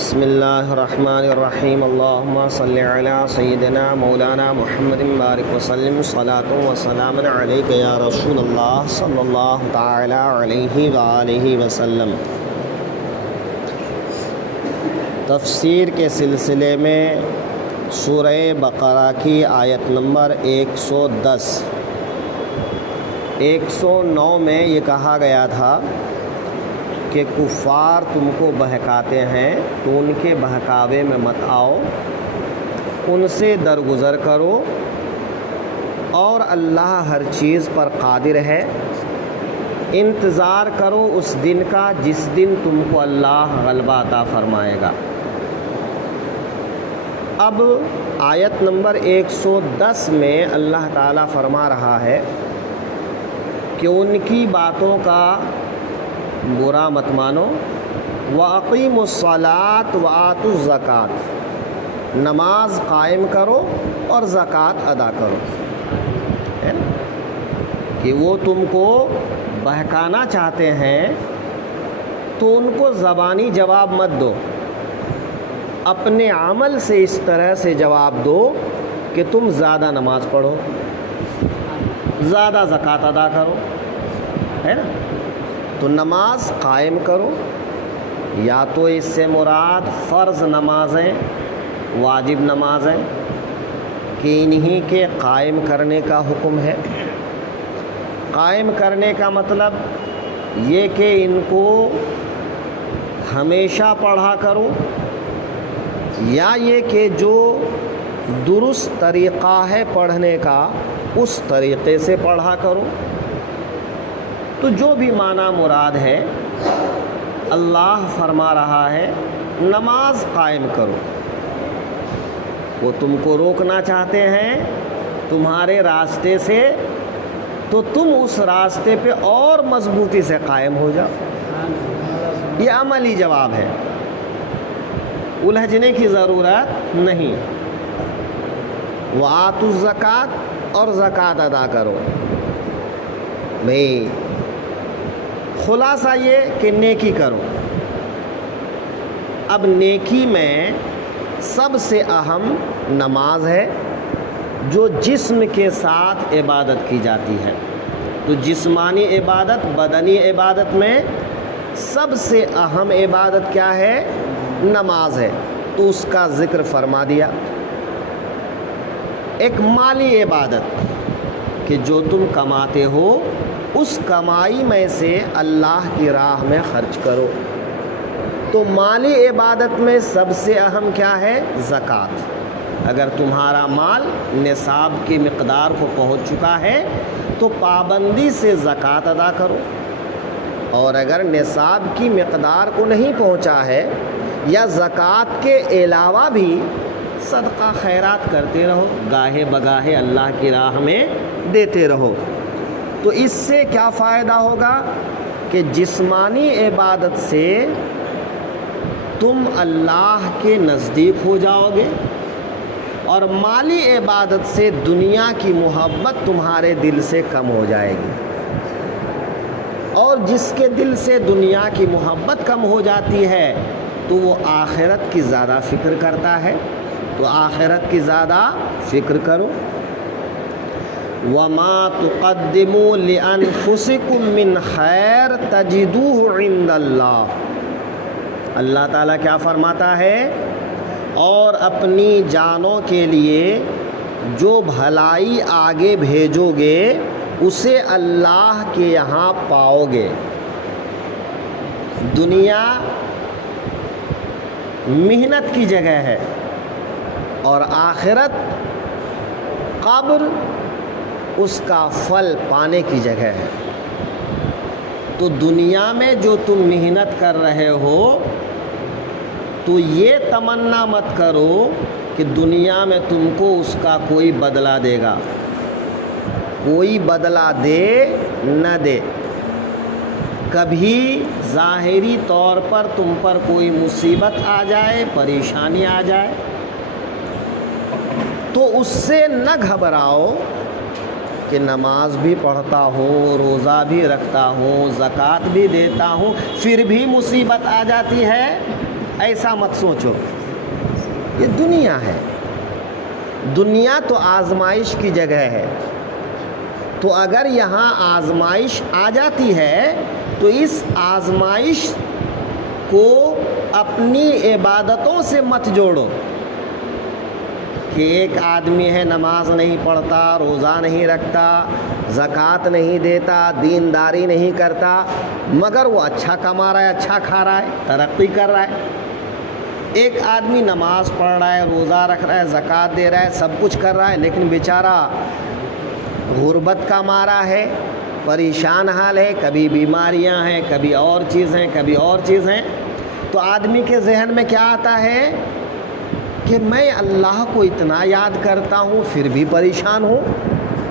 بسم اللہ الرحمن الرحیم اللہم صلی علی سیدنا مولانا محمد بارک وسلم صلاۃ و سلام علیک یا رسول اللہ صلی اللہ تعالی علیہ وآلہ وسلم۔ تفسیر کے سلسلے میں سورہ بقرہ کی آیت نمبر 110 109 میں یہ کہا گیا تھا کہ کفار تم کو بہکاتے ہیں تو ان کے بہکاوے میں مت آؤ، ان سے درگزر کرو، اور اللہ ہر چیز پر قادر ہے۔ انتظار کرو اس دن کا جس دن تم کو اللہ غلبہ عطا فرمائے گا۔ اب آیت نمبر 110 میں اللہ تعالیٰ فرما رہا ہے کہ ان کی باتوں کا برا مت مانو۔ وَأَقِيمُوا الصَّلَاةَ وَآتُوا الزَّكَاةَ، نماز قائم کرو اور زکوٰۃ ادا کرو۔ ہے نا کہ وہ تم کو بہکانا چاہتے ہیں تو ان کو زبانی جواب مت دو، اپنے عمل سے اس طرح سے جواب دو کہ تم زیادہ نماز پڑھو، زیادہ زکوٰۃ ادا کرو، ہے نا۔ تو نماز قائم کرو، یا تو اس سے مراد فرض نمازیں، واجب نمازیں کہ انہی کے قائم کرنے کا حکم ہے۔ قائم کرنے کا مطلب یہ کہ ان کو ہمیشہ پڑھا کرو، یا یہ کہ جو درست طریقہ ہے پڑھنے کا اس طریقے سے پڑھا کرو۔ تو جو بھی معنی مراد ہے اللہ فرما رہا ہے نماز قائم کرو۔ وہ تم کو روکنا چاہتے ہیں تمہارے راستے سے، تو تم اس راستے پہ اور مضبوطی سے قائم ہو جاؤ۔ یہ عملی جواب ہے، الجھنے کی ضرورت نہیں۔ وآتوا الزکاۃ، اور زکوٰۃ ادا کرو۔ بھئی خلاصہ یہ کہ نیکی کرو۔ اب نیکی میں سب سے اہم نماز ہے جو جسم کے ساتھ عبادت کی جاتی ہے۔ تو جسمانی عبادت، بدنی عبادت میں سب سے اہم عبادت کیا ہے؟ نماز ہے، تو اس کا ذکر فرما دیا۔ ایک مالی عبادت کہ جو تم کماتے ہو اس کمائی میں سے اللہ کی راہ میں خرچ کرو۔ تو مالی عبادت میں سب سے اہم کیا ہے؟ زکوٰۃ۔ اگر تمہارا مال نصاب کی مقدار کو پہنچ چکا ہے تو پابندی سے زکوٰۃ ادا کرو، اور اگر نصاب کی مقدار کو نہیں پہنچا ہے یا زکوٰۃ کے علاوہ بھی صدقہ خیرات کرتے رہو، گاہے بگاہے اللہ کی راہ میں دیتے رہو۔ تو اس سے کیا فائدہ ہوگا کہ جسمانی عبادت سے تم اللہ کے نزدیک ہو جاؤ گے، اور مالی عبادت سے دنیا کی محبت تمہارے دل سے کم ہو جائے گی، اور جس کے دل سے دنیا کی محبت کم ہو جاتی ہے تو وہ آخرت کی زیادہ فکر کرتا ہے۔ تو آخرت کی زیادہ فکر کرو۔ وَمَا تُقَدِّمُوا لِأَنفُسِكُم مِّنْ خَيْرٍ تَجِدُوهُ عِندَ اللَّهِ۔ اللہ تعالیٰ کیا فرماتا ہے؟ اور اپنی جانوں کے لیے جو بھلائی آگے بھیجو گے اسے اللہ کے یہاں پاؤ گے۔ دنیا محنت کی جگہ ہے، اور آخرت قبر اس کا پھل پانے کی جگہ ہے۔ تو دنیا میں جو تم محنت کر رہے ہو تو یہ تمنا مت کرو کہ دنیا میں تم کو اس کا کوئی بدلہ دے گا۔ کوئی بدلہ دے نہ دے، کبھی ظاہری طور پر تم پر کوئی مصیبت آ جائے، پریشانی آ جائے تو اس سے نہ گھبراؤ کہ نماز بھی پڑھتا ہوں، روزہ بھی رکھتا ہوں، زکوٰۃ بھی دیتا ہوں، پھر بھی مصیبت آ جاتی ہے۔ ایسا مت سوچو، یہ دنیا ہے، دنیا تو آزمائش کی جگہ ہے، تو اگر یہاں آزمائش آ جاتی ہے تو اس آزمائش کو اپنی عبادتوں سے مت جوڑو کہ ایک آدمی ہے نماز نہیں پڑھتا، روزہ نہیں رکھتا، زکوٰۃ نہیں دیتا، دینداری نہیں کرتا، مگر وہ اچھا کما رہا ہے، اچھا کھا رہا ہے، ترقی کر رہا ہے۔ ایک آدمی نماز پڑھ رہا ہے، روزہ رکھ رہا ہے، زکوٰۃ دے رہا ہے، سب کچھ کر رہا ہے، لیکن بیچارہ غربت کا مارا ہے، پریشان حال ہے، کبھی بیماریاں ہیں، کبھی اور چیزیں، کبھی اور چیزیں، تو آدمی کے ذہن میں کیا آتا ہے کہ میں اللہ کو اتنا یاد کرتا ہوں پھر بھی پریشان ہوں۔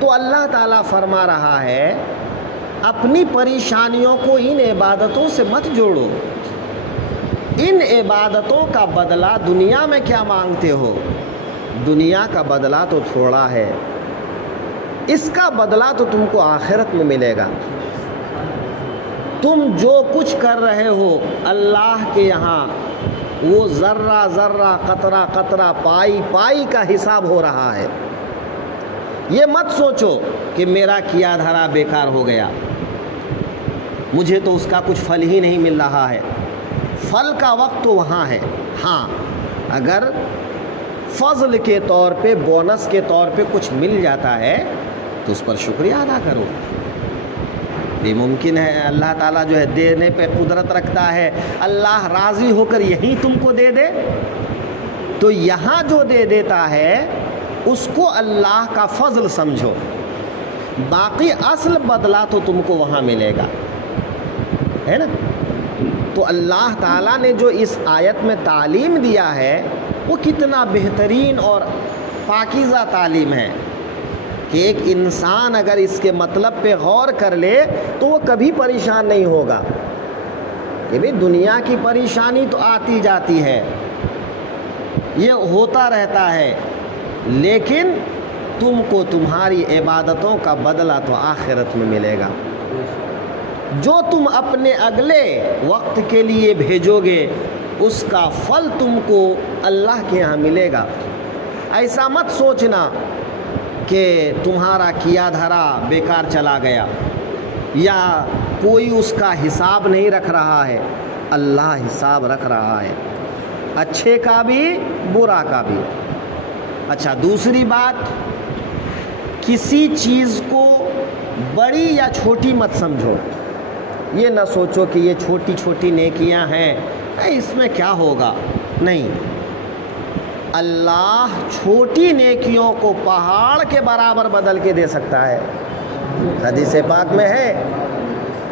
تو اللہ تعالیٰ فرما رہا ہے اپنی پریشانیوں کو ان عبادتوں سے مت جوڑو، ان عبادتوں کا بدلہ دنیا میں کیا مانگتے ہو؟ دنیا کا بدلہ تو تھوڑا ہے، اس کا بدلہ تو تم کو آخرت میں ملے گا۔ تم جو کچھ کر رہے ہو اللہ کے یہاں وہ ذرہ ذرہ، قطرہ قطرہ، پائی پائی کا حساب ہو رہا ہے۔ یہ مت سوچو کہ میرا کیا دھرا بیکار ہو گیا، مجھے تو اس کا کچھ پھل ہی نہیں مل رہا ہے۔ پھل کا وقت تو وہاں ہے، ہاں اگر فضل کے طور پہ، بونس کے طور پہ کچھ مل جاتا ہے تو اس پر شکریہ ادا کرو۔ یہ ممکن ہے اللہ تعالیٰ جو ہے دینے پہ قدرت رکھتا ہے، اللہ راضی ہو کر یہیں تم کو دے دے، تو یہاں جو دے دیتا ہے اس کو اللہ کا فضل سمجھو، باقی اصل بدلہ تو تم کو وہاں ملے گا، ہے نا؟ تو اللہ تعالیٰ نے جو اس آیت میں تعلیم دیا ہے وہ کتنا بہترین اور پاکیزہ تعلیم ہے کہ ایک انسان اگر اس کے مطلب پہ غور کر لے تو وہ کبھی پریشان نہیں ہوگا کہ بھئی دنیا کی پریشانی تو آتی جاتی ہے، یہ ہوتا رہتا ہے، لیکن تم کو تمہاری عبادتوں کا بدلہ تو آخرت میں ملے گا۔ جو تم اپنے اگلے وقت کے لیے بھیجو گے اس کا پھل تم کو اللہ کے یہاں ملے گا۔ ایسا مت سوچنا کہ تمہارا کیا دھرا بیکار چلا گیا یا کوئی اس کا حساب نہیں رکھ رہا ہے، اللہ حساب رکھ رہا ہے، اچھے کا بھی برا کا بھی۔ اچھا، دوسری بات، کسی چیز کو بڑی یا چھوٹی مت سمجھو، یہ نہ سوچو کہ یہ چھوٹی چھوٹی نیکیاں ہیں اس میں کیا ہوگا، نہیں، اللہ چھوٹی نیکیوں کو پہاڑ کے برابر بدل کے دے سکتا ہے۔ حدیث پاک میں ہے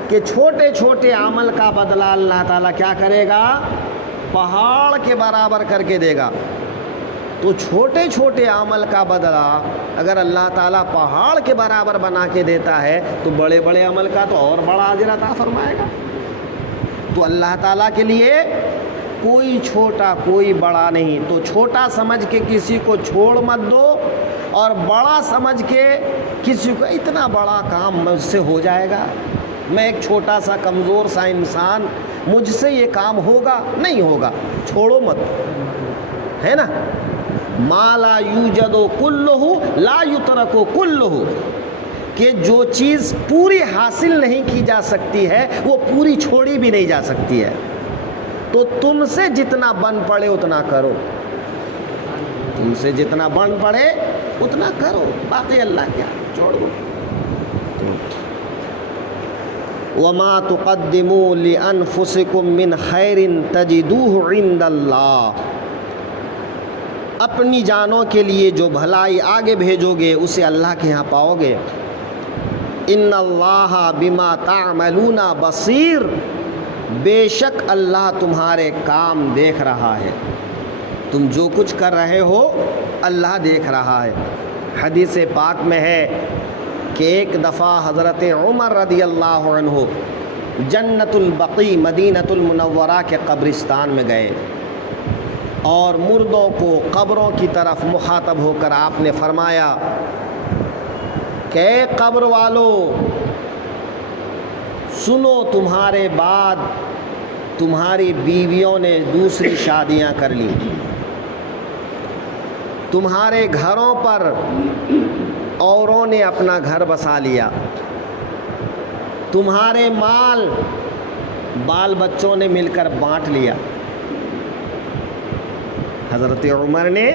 کہ چھوٹے چھوٹے عمل کا بدلہ اللہ تعالیٰ کیا کرے گا؟ پہاڑ کے برابر کر کے دے گا۔ تو چھوٹے چھوٹے عمل کا بدلہ اگر اللہ تعالیٰ پہاڑ کے برابر بنا کے دیتا ہے تو بڑے بڑے عمل کا تو اور بڑا اجر عطا فرمائے گا۔ تو اللہ تعالیٰ کے لیے کوئی چھوٹا کوئی بڑا نہیں، تو چھوٹا سمجھ کے کسی کو چھوڑ مت دو اور بڑا سمجھ کے کسی کو اتنا بڑا کام مجھ سے ہو جائے گا، میں ایک چھوٹا سا کمزور سا انسان، مجھ سے یہ کام ہوگا، نہیں ہوگا، چھوڑو مت، ہے نا؟ ما لا یوجد کلہ لا یترک کلہ، کہ جو چیز پوری حاصل نہیں کی جا سکتی ہے وہ پوری چھوڑی بھی نہیں جا سکتی ہے۔ تو تم سے جتنا بن پڑے اتنا کرو، تم سے جتنا بن پڑے اتنا کرو، باقی اللہ کیا چھوڑ دو۔ وما تقدموا لانفسکم من خیر تجدوہ عند اللہ، اپنی جانوں کے لیے جو بھلائی آگے بھیجو گے اسے اللہ کے ہاں پاؤ گے۔ ان اللہ بما تعملون بصیر، بے شک اللہ تمہارے کام دیکھ رہا ہے، تم جو کچھ کر رہے ہو اللہ دیکھ رہا ہے۔ حدیث پاک میں ہے کہ ایک دفعہ حضرت عمر رضی اللہ عنہ جنت البقیع مدینۃ المنورہ کے قبرستان میں گئے اور مردوں کو قبروں کی طرف مخاطب ہو کر آپ نے فرمایا کہ اے قبر والو، سنو تمہارے بعد تمہاری بیویوں نے دوسری شادیاں کر لی، تمہارے گھروں پر اوروں نے اپنا گھر بسا لیا، تمہارے مال بال بچوں نے مل کر بانٹ لیا۔ حضرت عمر نے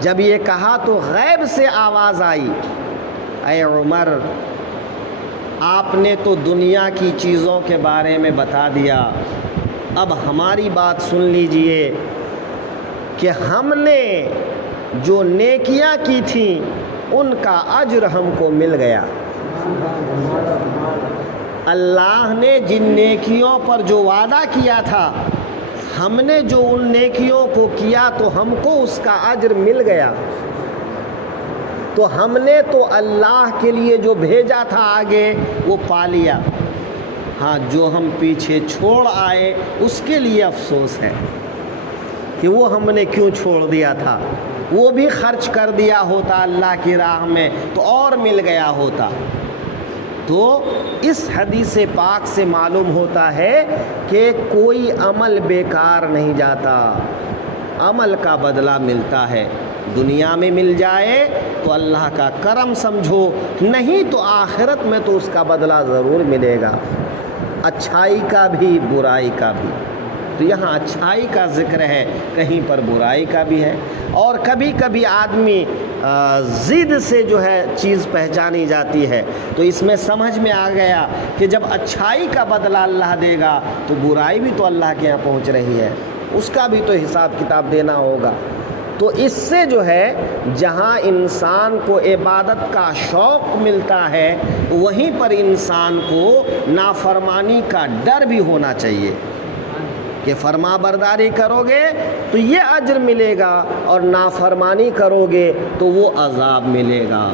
جب یہ کہا تو غیب سے آواز آئی، اے عمر، آپ نے تو دنیا کی چیزوں کے بارے میں بتا دیا، اب ہماری بات سن لیجئے کہ ہم نے جو نیکیاں کی تھیں ان کا اجر ہم کو مل گیا۔ اللہ نے جن نیکیوں پر جو وعدہ کیا تھا، ہم نے جو ان نیکیوں کو کیا تو ہم کو اس کا اجر مل گیا۔ تو ہم نے تو اللہ کے لیے جو بھیجا تھا آگے وہ پا لیا، ہاں جو ہم پیچھے چھوڑ آئے اس کے لیے افسوس ہے کہ وہ ہم نے کیوں چھوڑ دیا تھا، وہ بھی خرچ کر دیا ہوتا اللہ کی راہ میں تو اور مل گیا ہوتا۔ تو اس حدیث پاک سے معلوم ہوتا ہے کہ کوئی عمل بیکار نہیں جاتا، عمل کا بدلہ ملتا ہے، دنیا میں مل جائے تو اللہ کا کرم سمجھو، نہیں تو آخرت میں تو اس کا بدلہ ضرور ملے گا، اچھائی کا بھی برائی کا بھی۔ تو یہاں اچھائی کا ذکر ہے، کہیں پر برائی کا بھی ہے، اور کبھی کبھی آدمی ضد سے جو ہے چیز پہچانی جاتی ہے، تو اس میں سمجھ میں آ گیا کہ جب اچھائی کا بدلہ اللہ دے گا تو برائی بھی تو اللہ کے یہاں پہنچ رہی ہے، اس کا بھی تو حساب کتاب دینا ہوگا۔ تو اس سے جو ہے جہاں انسان کو عبادت کا شوق ملتا ہے وہیں پر انسان کو نافرمانی کا ڈر بھی ہونا چاہیے کہ فرما برداری کرو گے تو یہ اجر ملے گا اور نافرمانی کرو گے تو وہ عذاب ملے گا۔